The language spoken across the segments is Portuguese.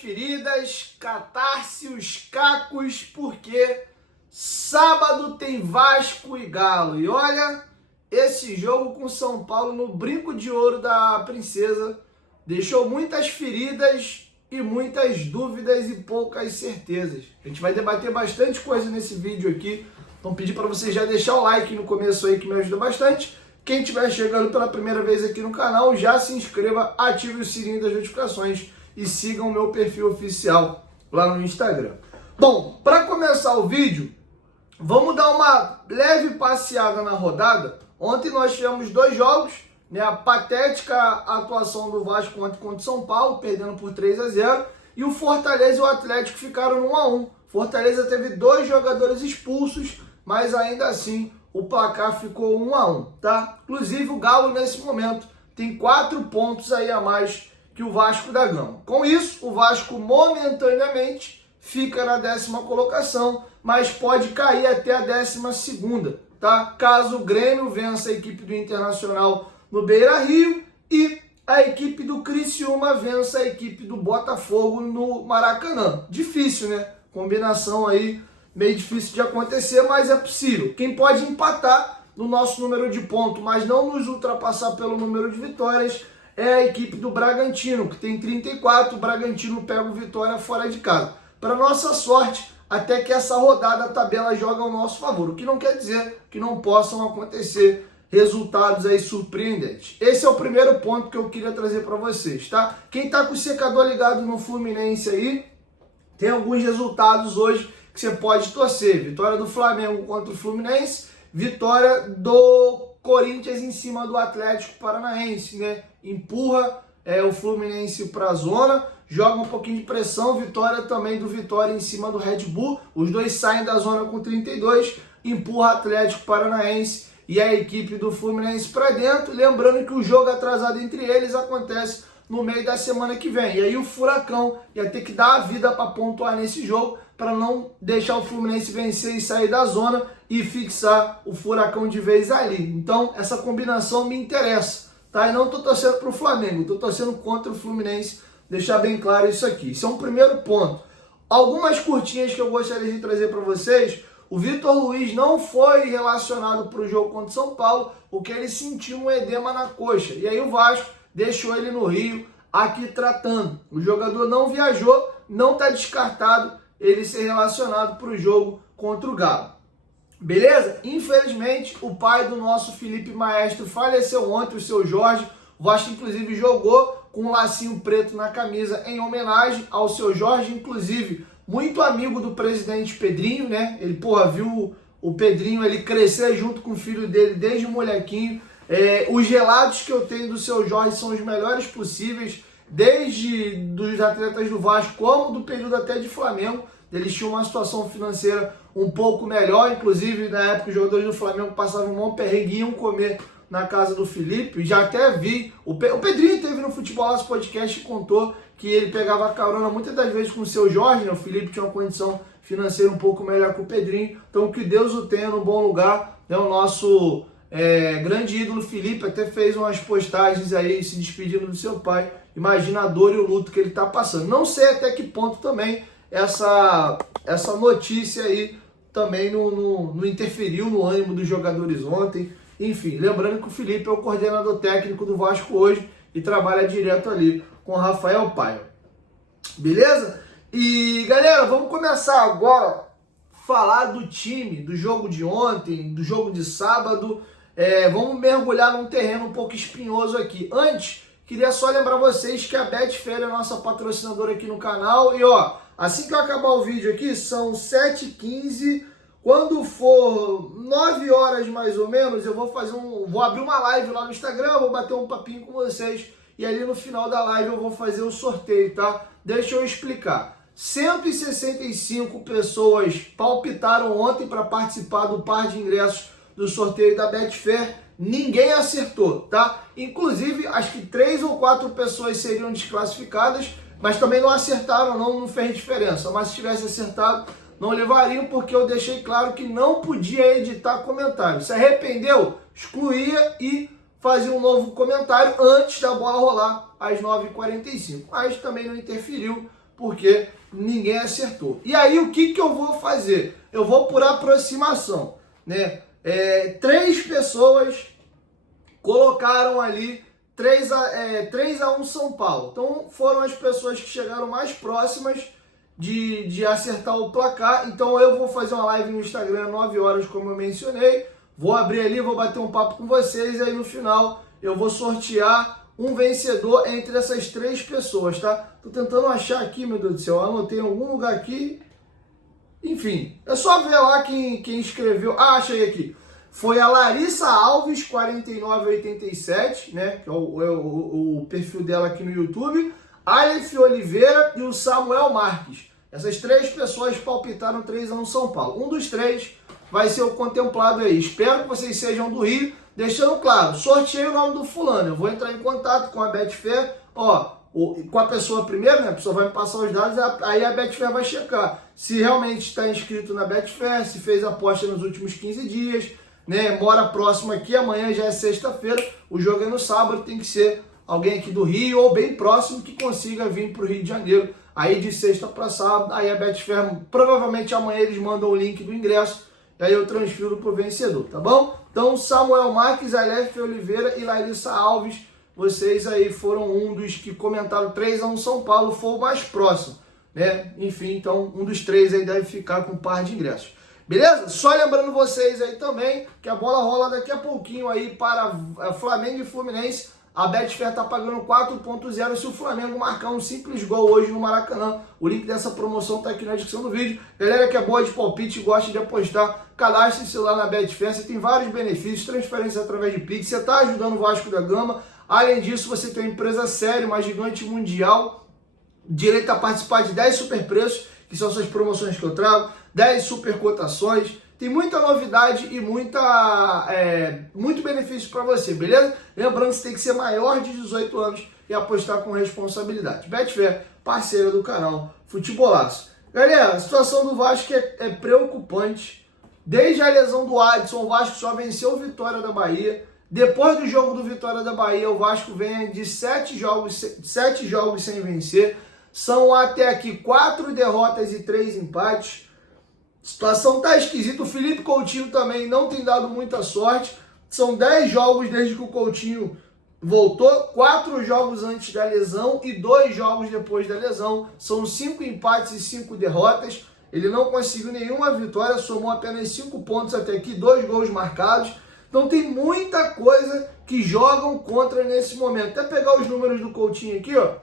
feridas, catar-se os cacos, porque sábado tem Vasco e Galo. E olha, esse jogo com São Paulo no brinco de ouro da princesa deixou muitas feridas e muitas dúvidas e poucas certezas. A gente vai debater bastante coisa nesse vídeo aqui, então pedir para você já deixar o like no começo aí que me ajuda bastante. Quem estiver chegando pela primeira vez aqui no canal, já se inscreva, ative o sininho das notificações e sigam o meu perfil oficial lá no Instagram. Bom, para começar o vídeo, vamos dar uma leve passeada na rodada. Ontem nós tivemos dois jogos, né? A patética atuação do Vasco ontem contra o São Paulo, perdendo por 3-0, e o Fortaleza e o Atlético ficaram no 1-1. Fortaleza teve dois jogadores expulsos, mas ainda assim o placar ficou 1-1, tá? Inclusive o Galo nesse momento tem 4 pontos aí a mais que o Vasco da Gama. Com isso, o Vasco momentaneamente fica na 10ª colocação, mas pode cair até a 12ª, tá? Caso o Grêmio vença a equipe do Internacional no Beira-Rio e a equipe do Criciúma vença a equipe do Botafogo no Maracanã. Difícil, né? Combinação aí meio difícil de acontecer, mas é possível. Quem pode empatar no nosso número de pontos, mas não nos ultrapassar pelo número de vitórias, é a equipe do Bragantino, que tem 34. O Bragantino pega o Vitória fora de casa. Para nossa sorte, até que essa rodada a tabela joga ao nosso favor, o que não quer dizer que não possam acontecer resultados aí surpreendentes. Esse é o primeiro ponto que eu queria trazer para vocês, tá? Quem tá com o secador ligado no Fluminense aí, tem alguns resultados hoje que você pode torcer. Vitória do Flamengo contra o Fluminense, vitória do Corinthians em cima do Atlético Paranaense, né? Empurra o Fluminense para a zona, joga um pouquinho de pressão, vitória também do Vitória em cima do Red Bull. Os dois saem da zona com 32, empurra o Atlético Paranaense e a equipe do Fluminense para dentro. Lembrando que o jogo atrasado entre eles acontece no meio da semana que vem. E aí o Furacão ia ter que dar a vida para pontuar nesse jogo, para não deixar o Fluminense vencer e sair da zona e fixar o Furacão de vez ali. Então essa combinação me interessa, tá? E não estou torcendo para o Flamengo, estou torcendo contra o Fluminense, deixar bem claro isso aqui. Isso é um primeiro ponto. Algumas curtinhas que eu gostaria de trazer para vocês. O Vitor Luiz não foi relacionado para o jogo contra o São Paulo, porque ele sentiu um edema na coxa. E aí o Vasco deixou ele no Rio, aqui tratando. O jogador não viajou, não está descartado ele ser relacionado para o jogo contra o Galo. Beleza? Infelizmente, o pai do nosso Felipe Maestro faleceu ontem, o seu Jorge. O Vasco, inclusive, jogou com um lacinho preto na camisa em homenagem ao seu Jorge, inclusive muito amigo do presidente Pedrinho, né? Ele, viu o Pedrinho ele crescer junto com o filho dele desde molequinho. Os relatos que eu tenho do seu Jorge são os melhores possíveis, desde dos atletas do Vasco, como do período até de Flamengo. Eles tinham uma situação financeira um pouco melhor, inclusive na época os jogadores do Flamengo passavam um bom perrengue e iam comer na casa do Felipe. Já até vi, o Pedrinho teve no Futebolaço Podcast e contou que ele pegava carona muitas das vezes com o seu Jorge, né? O Felipe tinha uma condição financeira um pouco melhor que o Pedrinho, então que Deus o tenha no bom lugar, né? O nosso grande ídolo Felipe até fez umas postagens aí se despedindo do seu pai. Imagina a dor e o luto que ele está passando. Não sei até que ponto também essa notícia aí também não interferiu no ânimo dos jogadores ontem. Enfim, lembrando que o Felipe é o coordenador técnico do Vasco hoje e trabalha direto ali com o Rafael Paiva. Beleza? E galera, vamos começar agora a falar do time, do jogo de ontem, do jogo de sábado. Vamos mergulhar num terreno um pouco espinhoso aqui. Antes, queria só lembrar vocês que a Betfair é a nossa patrocinadora aqui no canal. E ó, assim que eu acabar o vídeo aqui, são 7h15. Quando for 9 horas mais ou menos, eu vou abrir uma live lá no Instagram, vou bater um papinho com vocês. E ali no final da live eu vou fazer o sorteio, tá? Deixa eu explicar. 165 pessoas palpitaram ontem para participar do par de ingressos do sorteio da Betfair. Ninguém acertou, tá? Inclusive, acho que 3 ou 4 pessoas seriam desclassificadas, mas também não acertaram, não fez diferença. Mas se tivesse acertado, não levariam, porque eu deixei claro que não podia editar comentário. Se arrependeu, excluía e fazia um novo comentário antes da bola rolar às 9h45. Mas também não interferiu, porque ninguém acertou. E aí o que eu vou fazer? Eu vou por aproximação, né? 3 pessoas colocaram ali 3-1 São Paulo. Então foram as pessoas que chegaram mais próximas de acertar o placar. Então eu vou fazer uma live no Instagram 9 horas, como eu mencionei. Vou abrir ali, vou bater um papo com vocês. E aí no final eu vou sortear um vencedor entre essas 3 pessoas, tá? Tô tentando achar aqui, meu Deus do céu. Eu anotei em algum lugar aqui. Enfim, é só ver lá quem escreveu. Ah, achei aqui. Foi a Larissa Alves, 4987, né? Que é o perfil dela aqui no YouTube. Aleph Oliveira e o Samuel Marques. Essas 3 pessoas palpitaram 3-1 São Paulo. Um dos 3 vai ser o contemplado aí. Espero que vocês sejam do Rio. Deixando claro, sorteei o nome do fulano. Eu vou entrar em contato com a Betfair, com a pessoa primeiro, né? A pessoa vai me passar os dados, aí a Betfair vai checar se realmente está inscrito na Betfair, se fez aposta nos últimos 15 dias, né? Mora próximo aqui, amanhã já é sexta-feira, o jogo é no sábado, tem que ser alguém aqui do Rio ou bem próximo que consiga vir para o Rio de Janeiro, aí de sexta para sábado. Aí a Betfair, provavelmente amanhã eles mandam o link do ingresso, e aí eu transfiro para o vencedor, tá bom? Então Samuel Marques, Aleph Oliveira e Larissa Alves, vocês aí foram um dos que comentaram 3-1 São Paulo, foi o mais próximo, né? Enfim, então um dos 3 aí deve ficar com um par de ingressos. Beleza? Só lembrando vocês aí também que a bola rola daqui a pouquinho aí para Flamengo e Fluminense. A Betfair tá pagando 4.0 se o Flamengo marcar um simples gol hoje no Maracanã. O link dessa promoção tá aqui na descrição do vídeo. Galera que é boa de palpite e gosta de apostar, cadastre-se lá na Betfair. Você tem vários benefícios, transferência através de Pix, você tá ajudando o Vasco da Gama. Além disso, você tem uma empresa séria, uma gigante mundial, direito a participar de 10 super preços, que são essas promoções que eu trago, 10 super cotações. Tem muita novidade e muito benefício para você, beleza? Lembrando que você tem que ser maior de 18 anos e apostar com responsabilidade. Betfair, parceira do canal Futebolaço. Galera, a situação do Vasco é preocupante. Desde a lesão do Adson, o Vasco só venceu o Vitória da Bahia. Depois do jogo do Vitória da Bahia, o Vasco vem de 7 jogos sem vencer. São até aqui 4 derrotas e 3 empates. A situação tá esquisita. O Felipe Coutinho também não tem dado muita sorte. São 10 jogos desde que o Coutinho voltou, 4 jogos antes da lesão e 2 jogos depois da lesão. São 5 empates e 5 derrotas. Ele não conseguiu nenhuma vitória, somou apenas 5 pontos até aqui, 2 gols marcados. Então tem muita coisa que jogam contra nesse momento. Até pegar os números do Coutinho aqui, ó.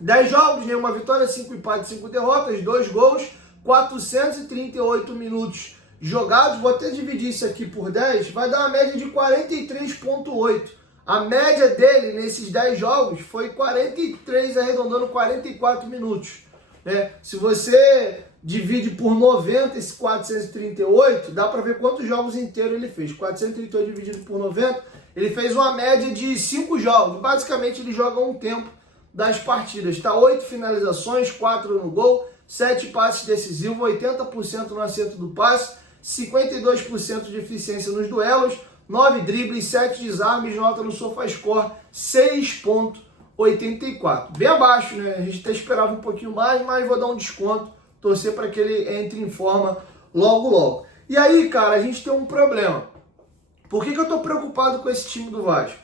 10 jogos, nenhuma vitória, 5 empates, 5 derrotas, 2 gols, 438 minutos jogados. Vou até dividir isso aqui por 10, vai dar uma média de 43,8. A média dele nesses 10 jogos foi 43, arredondando 44 minutos. Né? Se você divide por 90 esse 438, dá para ver quantos jogos inteiros ele fez. 438 dividido por 90, ele fez uma média de 5 jogos. Basicamente ele joga um tempo das partidas. Está 8 finalizações, 4 no gol, 7 passes decisivos, 80% no acerto do passe, 52% de eficiência nos duelos, 9 dribles, 7 desarmes, nota no SofaScore 6,84. Bem abaixo, né? A gente até esperava um pouquinho mais, mas vou dar um desconto, torcer para que ele entre em forma logo. E aí, cara, a gente tem um problema. Por que eu tô preocupado com esse time do Vasco?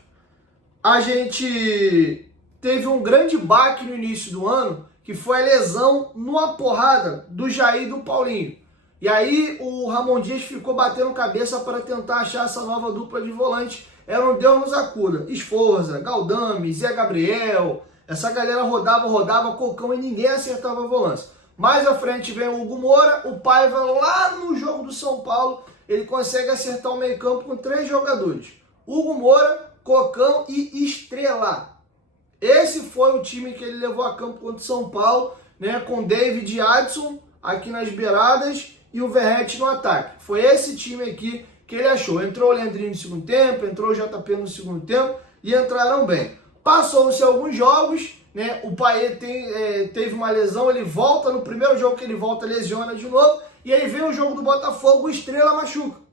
A gente teve um grande baque no início do ano, que foi a lesão numa porrada do Jair e do Paulinho. E aí o Ramon Dias ficou batendo cabeça para tentar achar essa nova dupla de volante. Era um Deus nos acuda. Esforza, Galdame, Zé Gabriel. Essa galera rodava, Cocão e ninguém acertava a volância. Mais à frente vem o Hugo Moura, o Paiva lá no jogo do São Paulo. Ele consegue acertar o meio campo com 3 jogadores. Hugo Moura, Cocão e Estrela. Esse foi o time que ele levou a campo contra o São Paulo, né, com David e Adson aqui nas beiradas e o Verratti no ataque. Foi esse time aqui que ele achou. Entrou o Leandrinho no segundo tempo, entrou o JP no segundo tempo e entraram bem. Passou-se alguns jogos, né, o Payet teve uma lesão, ele volta, no primeiro jogo que ele volta, lesiona de novo, e aí vem o jogo do Botafogo, o Estrela machuca.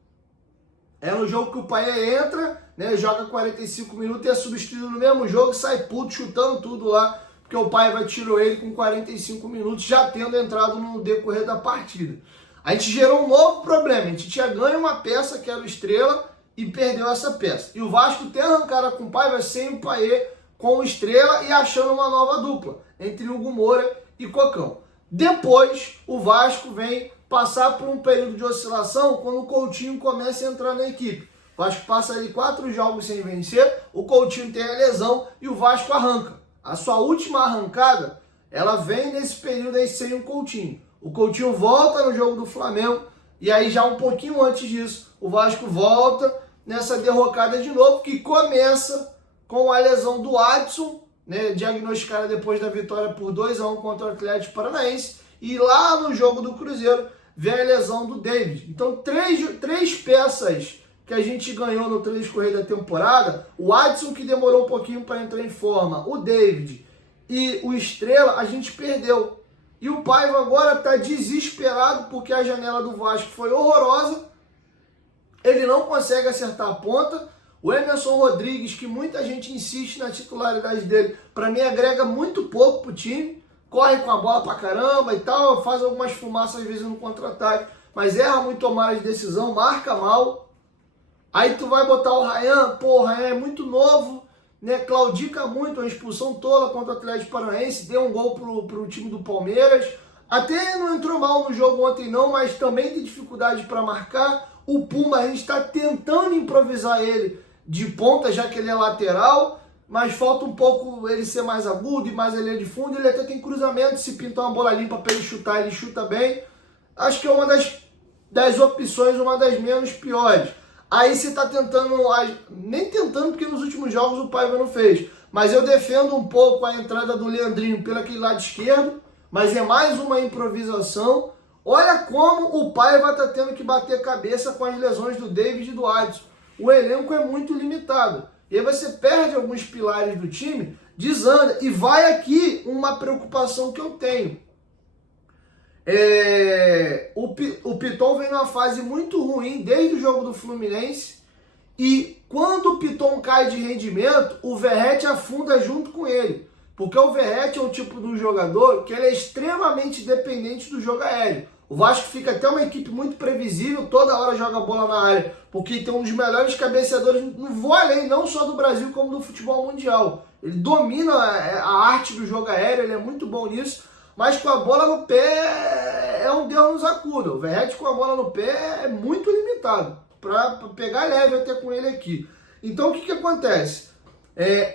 É no jogo que o Payet entra, né, joga 45 minutos e é substituído no mesmo jogo, sai puto, chutando tudo lá porque o Paiva tirou ele com 45 minutos, já tendo entrado no decorrer da partida. A gente gerou um novo problema, a gente tinha ganho uma peça que era o Estrela e perdeu essa peça. E o Vasco tem arrancada com o Paiva sem o Payet, com o Estrela e achando uma nova dupla entre Hugo Moura e Cocão. Depois, o Vasco vem passar por um período de oscilação quando o Coutinho começa a entrar na equipe. O Vasco passa ali 4 jogos sem vencer, o Coutinho tem a lesão e o Vasco arranca. A sua última arrancada, ela vem nesse período aí sem o Coutinho. O Coutinho volta no jogo do Flamengo e aí já um pouquinho antes disso, o Vasco volta nessa derrocada de novo, que começa com a lesão do Adson, né, diagnosticada depois da vitória por 2-1 contra o Atlético Paranaense, e lá no jogo do Cruzeiro vem a lesão do David. Então, três peças que a gente ganhou no transcorrer da temporada, o Adson, que demorou um pouquinho para entrar em forma, o David e o Estrela, a gente perdeu. E o Paiva agora está desesperado porque a janela do Vasco foi horrorosa, ele não consegue acertar a ponta. O Emerson Rodrigues, que muita gente insiste na titularidade dele, para mim agrega muito pouco pro time, corre com a bola pra caramba e tal, faz algumas fumaças às vezes no contra-ataque, mas erra muito tomada de decisão, marca mal. Aí tu vai botar o Ryan, pô, o Ryan é muito novo, né, claudica muito, uma expulsão tola contra o Atlético Paranaense, deu um gol pro time do Palmeiras, até não entrou mal no jogo ontem não, mas também tem dificuldade para marcar. O Puma, a gente está tentando improvisar ele de ponta, já que ele é lateral, mas falta um pouco ele ser mais agudo e mais linha de fundo. Ele até tem cruzamento, se pintar uma bola limpa para ele chutar, ele chuta bem. Acho que é uma das opções, uma das menos piores. Aí você está tentando, nem tentando, porque nos últimos jogos o Paiva não fez, mas eu defendo um pouco a entrada do Leandrinho pelo aquele lado esquerdo, mas é mais uma improvisação. Olha como o Paiva está tendo que bater cabeça com as lesões do David e do Adson. O elenco é muito limitado. E aí você perde alguns pilares do time, desanda. E vai aqui uma preocupação que eu tenho. O Piton vem numa fase muito ruim desde o jogo do Fluminense. E quando o Piton cai de rendimento, o Verratti afunda junto com ele. Porque o Verratti é um tipo de jogador que ele é extremamente dependente do jogo aéreo. O Vasco fica até uma equipe muito previsível, toda hora joga bola na área, porque tem um dos melhores cabeceadores no vôlei, não só do Brasil, como do futebol mundial. Ele domina a arte do jogo aéreo, ele é muito bom nisso, mas com a bola no pé é um Deus nos acuda. O Verratti com a bola no pé é muito limitado, para pegar leve até com ele aqui. Então o que acontece?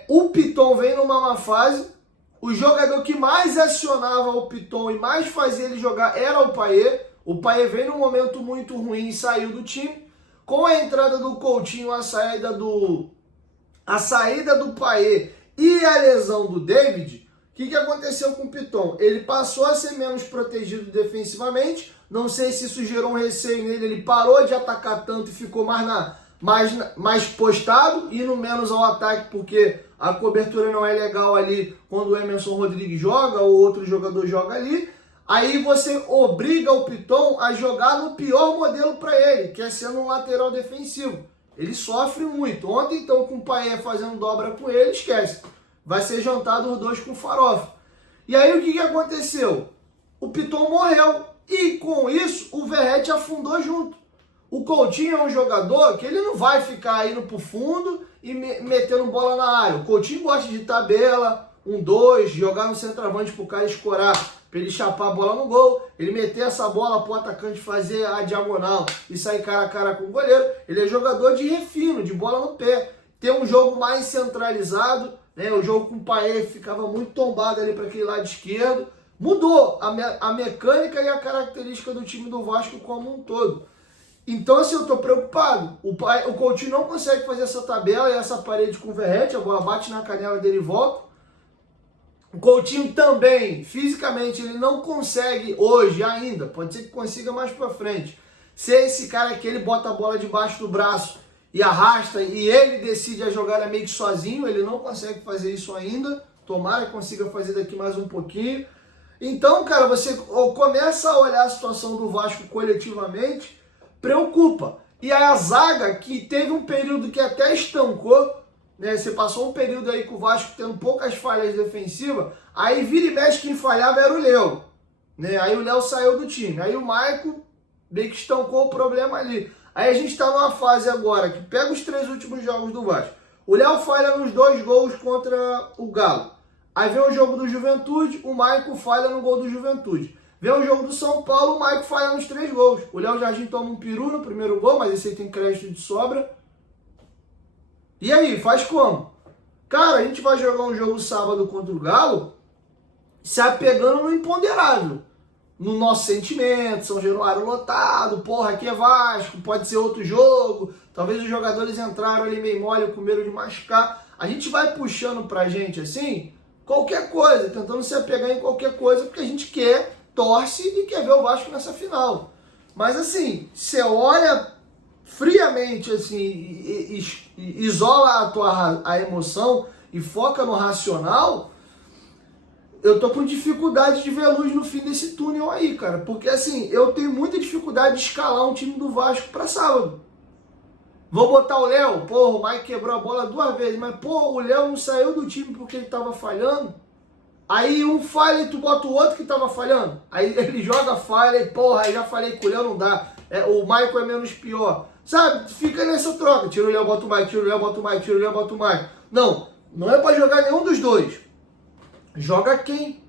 O Piton vem numa má fase. O jogador que mais acionava o Piton e mais fazia ele jogar era o Payet. O Payet veio num momento muito ruim e saiu do time. Com a entrada do Coutinho, a saída do Payet e a lesão do David, o que aconteceu com o Piton? Ele passou a ser menos protegido defensivamente. Não sei se isso gerou um receio nele. Ele parou de atacar tanto e ficou mais postado, indo menos ao ataque, porque a cobertura não é legal ali quando o Emerson Rodrigues joga ou outro jogador joga ali. Aí você obriga o Piton a jogar no pior modelo para ele, que é sendo um lateral defensivo. Ele sofre muito. Ontem, então, com o Payet fazendo dobra com ele, esquece. Vai ser jantado os dois com farofa. E aí o que aconteceu? O Piton morreu. E com isso, o Verratti afundou junto. O Coutinho é um jogador que ele não vai ficar indo pro fundo e metendo bola na área. O Coutinho gosta de tabela, 1-2, jogar no centroavante pro cara escorar, pra ele chapar a bola no gol, ele meter essa bola pro atacante fazer a diagonal e sair cara a cara com o goleiro. Ele é jogador de refino, de bola no pé. Tem um jogo mais centralizado, né? O jogo com o Payet ficava muito tombado ali para aquele lado esquerdo. Mudou a mecânica e a característica do time do Vasco como um todo. Então, assim, eu tô preocupado. O Coutinho não consegue fazer essa tabela e essa parede com o Verratti, a bola bate na canela dele e volta. O Coutinho também, fisicamente, ele não consegue hoje ainda, pode ser que consiga mais pra frente, ser esse cara que ele bota a bola debaixo do braço e arrasta e ele decide a jogada meio que sozinho. Ele não consegue fazer isso ainda. Tomara que consiga fazer daqui mais um pouquinho. Então, cara, você começa a olhar a situação do Vasco coletivamente, preocupa. E a zaga, que teve um período que até estancou, né? Você passou um período aí com o Vasco tendo poucas falhas defensivas, aí vira e mexe quem falhava era o Léo, né? Aí o Léo saiu do time, aí o Maicon meio que estancou o problema ali. Aí a gente tá numa fase agora que pega os 3 últimos jogos do Vasco. O Léo falha nos 2 gols contra o Galo. Aí vem o jogo do Juventude, o Maicon falha no gol do Juventude. Vem o jogo do São Paulo, o Maicon falha nos 3 gols. O Léo Jardim toma um peru no primeiro gol, mas esse aí tem crédito de sobra. E aí, faz como? Cara, a gente vai jogar um jogo sábado contra o Galo se apegando no imponderável. No nosso sentimento, São Januário lotado, porra, aqui é Vasco, pode ser outro jogo. Talvez os jogadores entraram ali meio mole com medo de machucar. A gente vai puxando pra gente assim, qualquer coisa, tentando se apegar em qualquer coisa, porque a gente quer, torce e quer ver o Vasco nessa final. Mas assim, você olha friamente, assim, isola a emoção e foca no racional, eu tô com dificuldade de ver a luz no fim desse túnel aí, cara. Porque assim, eu tenho muita dificuldade de escalar um time do Vasco pra sábado. Vou botar o Léo, porra, o Mike quebrou a bola 2 vezes, mas pô, o Léo não saiu do time porque ele tava falhando. Aí um falha e tu bota o outro que tava falhando. Aí ele joga falha e porra, aí já falei que o Léo não dá. O Michael é menos pior. Sabe? Fica nessa troca. Tira o Léo, bota o Mike, tira o Léo, bota o Mike, tira o Léo, bota o Mike. Não, não é pra jogar nenhum dos dois. Joga quem?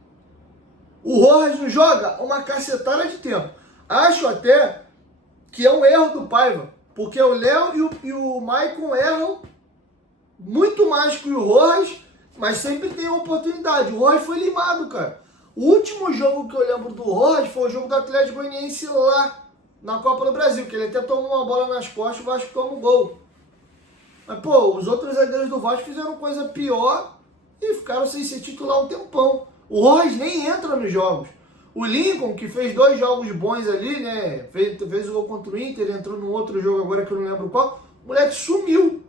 O Rojas não joga uma cacetada de tempo. Acho até que é um erro do Paiva. Porque o Léo e o Maicon erram muito mais que o Rojas, mas sempre tem oportunidade. O Rojas foi limado, cara. O último jogo que eu lembro do Rojas foi o jogo do Atlético Goianiense lá na Copa do Brasil, que ele até tomou uma bola nas costas e o Vasco toma um gol. Mas, pô, os outros zagueiros do Vasco fizeram coisa pior e ficaram sem ser titular um tempão. O Rojas nem entra nos jogos. O Lincoln, que fez 2 jogos bons ali, né? Fez o gol contra o Inter, entrou num outro jogo agora que eu não lembro qual. O moleque sumiu.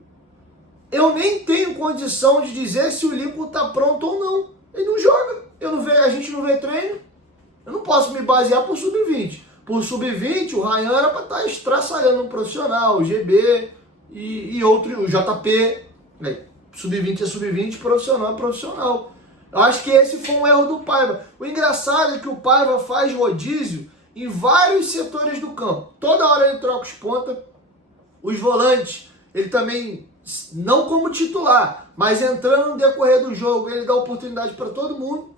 Eu nem tenho condição de dizer se o Lincoln tá pronto ou não. Ele não joga. A gente não vê treino. Eu não posso me basear por sub-20. Por sub-20, o Ryan era pra estar estraçalhando um profissional, o GB e outro, o JP. Né? Sub-20 é sub-20, profissional é profissional. Eu acho que esse foi um erro do Paiva. O engraçado é que o Paiva faz rodízio em vários setores do campo. Toda hora ele troca os pontas, os volantes, ele também, não como titular, mas entrando no decorrer do jogo, ele dá oportunidade para todo mundo.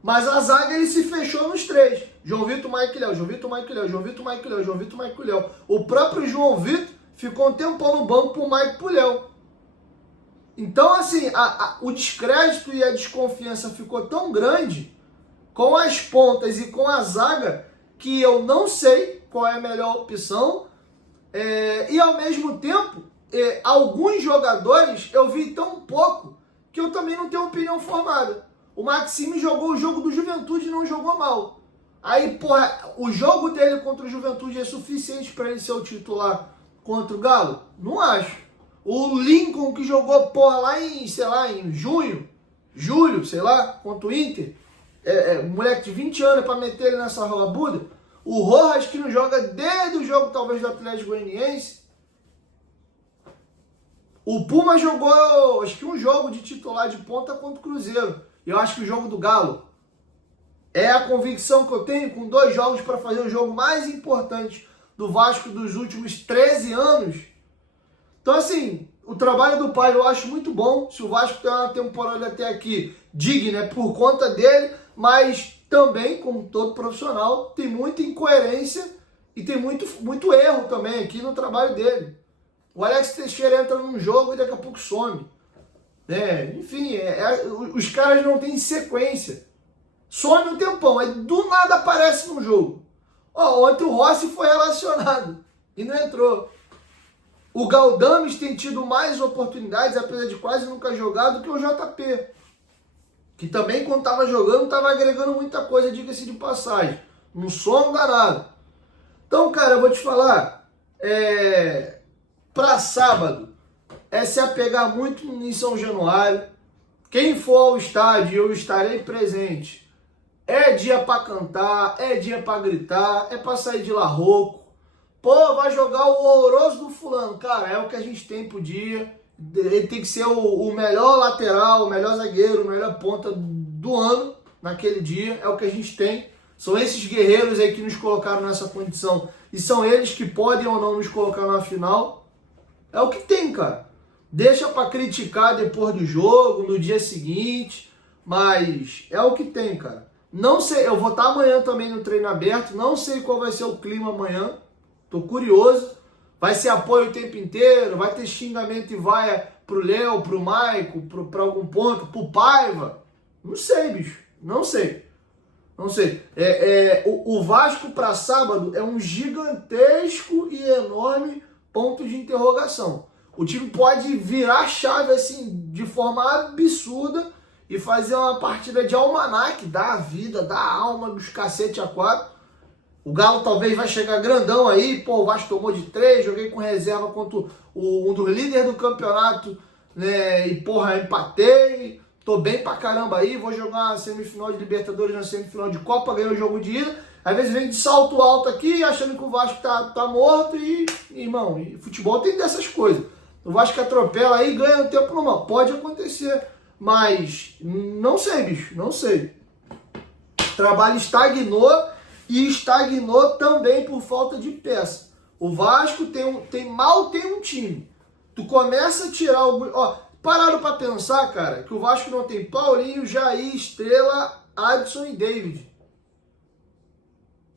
Mas a zaga ele se fechou nos 3. João Vitor, Mike Léo, João Vitor, Mike Léo, João Vitor, Mike Léo, João Vitor, Mike Léo. O próprio João Vitor ficou um tempão no banco pro Mike e pro Léo. Então, assim, o descrédito e a desconfiança ficou tão grande com as pontas e com a zaga que eu não sei qual é a melhor opção. E, ao mesmo tempo, alguns jogadores eu vi tão pouco que eu também não tenho opinião formada. O Maxime jogou o jogo do Juventude e não jogou mal. Aí, porra, o jogo dele contra o Juventude é suficiente para ele ser o titular contra o Galo? Não acho. O Lincoln que jogou, porra, lá em, sei lá, em julho, sei lá, contra o Inter, moleque de 20 anos para meter ele nessa ralabuda. O Rojas que não joga desde o jogo, talvez, do Atlético Goianiense. O Puma jogou, acho que um jogo de titular de ponta contra o Cruzeiro. Eu acho que o jogo do Galo é a convicção que eu tenho com 2 jogos para fazer o jogo mais importante do Vasco dos últimos 13 anos. Então, assim, o trabalho do pai eu acho muito bom. Se o Vasco tem uma temporada até aqui digna, por conta dele, mas também, como todo profissional, tem muita incoerência e tem muito erro também aqui no trabalho dele. O Alex Teixeira entra num jogo e daqui a pouco some. Enfim, os caras não têm sequência. Some um tempão, aí do nada aparece num jogo. Ontem o Rossi foi relacionado e não entrou. O Galdames tem tido mais oportunidades, apesar de quase nunca jogar, do que o JP. Que também, quando estava jogando, estava agregando muita coisa, diga-se de passagem. Não sono danado. Então, cara, eu vou te falar. Para sábado, é se apegar muito em São Januário. Quem for ao estádio, eu estarei presente. É dia para cantar, é dia para gritar, é para sair de lá rouco. Pô, vai jogar o horroroso do fulano. Cara, é o que a gente tem pro dia. Ele tem que ser o melhor lateral, o melhor zagueiro, o melhor ponta do ano naquele dia. É o que a gente tem. São esses guerreiros aí que nos colocaram nessa condição. E são eles que podem ou não nos colocar na final. É o que tem, cara. Deixa para criticar depois do jogo, no dia seguinte. Mas é o que tem, cara. Não sei, eu vou estar amanhã também no treino aberto. Não sei qual vai ser o clima amanhã. Tô curioso. Vai ser apoio o tempo inteiro. Vai ter xingamento e vaia pro Léo, pro Maico, pra algum ponto, pro Paiva. Não sei, bicho. Não sei. Não sei. O Vasco para sábado é um gigantesco e enorme ponto de interrogação. O time pode virar a chave assim de forma absurda e fazer uma partida de almanaque, dar a vida, dar a alma dos cacete a quatro. O Galo talvez vai chegar grandão aí, pô, o Vasco tomou de 3, joguei com reserva contra um dos líderes do campeonato, né, e porra, empatei, tô bem pra caramba aí, vou jogar uma semifinal de Libertadores, na semifinal de Copa, ganhei o jogo de ida, às vezes vem de salto alto aqui, achando que o Vasco tá morto irmão, e futebol tem dessas coisas. O Vasco atropela aí, ganha no tempo normal, pode acontecer, mas não sei, bicho, não sei. O trabalho estagnou. E estagnou também por falta de peça. O Vasco mal tem um time. Tu começa a tirar o... Ó, pararam pra pensar, cara, que o Vasco não tem Paulinho, Jair, Estrela, Adson e David.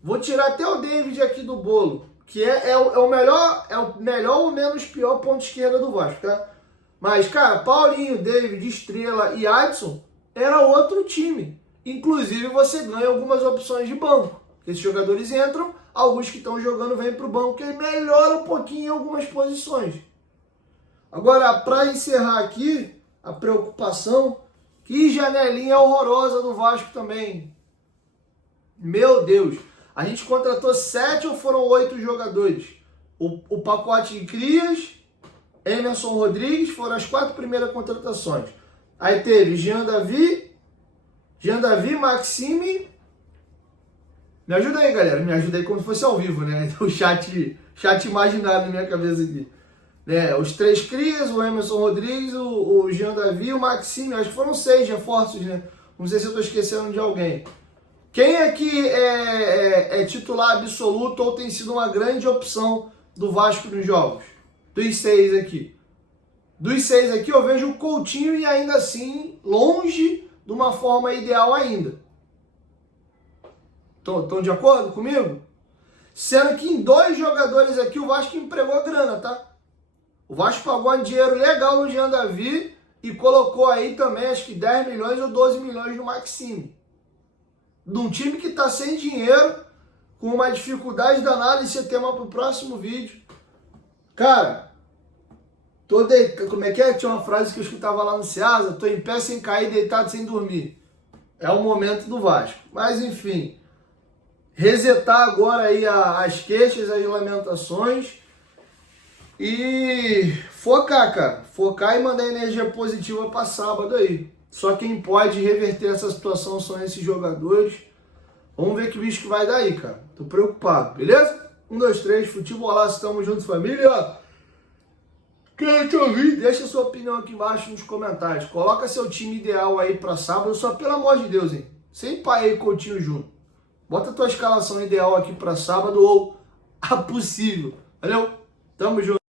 Vou tirar até o David aqui do bolo, que é o melhor ou menos pior ponto esquerda do Vasco, tá? Mas, cara, Paulinho, David, Estrela e Adson era outro time. Inclusive, você ganha algumas opções de banco. Esses jogadores entram, alguns que estão jogando vêm para o banco, que melhora um pouquinho em algumas posições. Agora, para encerrar aqui, a preocupação, que janelinha horrorosa do Vasco também. Meu Deus, a gente contratou 7 ou foram 8 jogadores? O pacote de Crias, Emerson Rodrigues, foram as 4 primeiras contratações. Aí teve Jean Davi, Maxime... Me ajuda aí, galera. Me ajuda aí como se fosse ao vivo, né? O chat imaginário na minha cabeça aqui. Os 3 Crias, o Emerson Rodrigues, o Jean Davi, o Maxime. Acho que foram 6 reforços, né? Não sei se eu estou esquecendo de alguém. Quem aqui é titular absoluto ou tem sido uma grande opção do Vasco nos jogos? Dos 6 aqui. Dos 6 aqui eu vejo o Coutinho e ainda assim longe de uma forma ideal ainda. Estão de acordo comigo? Sendo que em 2 jogadores aqui o Vasco empregou grana, tá? O Vasco pagou um dinheiro legal no Jean Davi e colocou aí também acho que 10 milhões ou 12 milhões no Maxime. De um time que tá sem dinheiro, com uma dificuldade danada, isso é tema pro próximo vídeo. Cara, como é que é? Tinha uma frase que eu escutava lá no Ceasa, tô em pé sem cair, deitado sem dormir. É o momento do Vasco. Mas enfim... Resetar agora aí as queixas, as lamentações e focar, cara. Focar e mandar energia positiva para sábado aí. Só quem pode reverter essa situação são esses jogadores. Vamos ver que bicho que vai dar aí, cara. Tô preocupado, beleza? 1, 2, 3, futebolaço, tamo junto, família. Quero te ouvir. Deixa sua opinião aqui embaixo nos comentários. Coloca seu time ideal aí para sábado. Só pelo amor de Deus, hein? Sem pai e Coutinho junto. Bota a tua escalação ideal aqui para sábado ou a possível. Valeu? Tamo junto.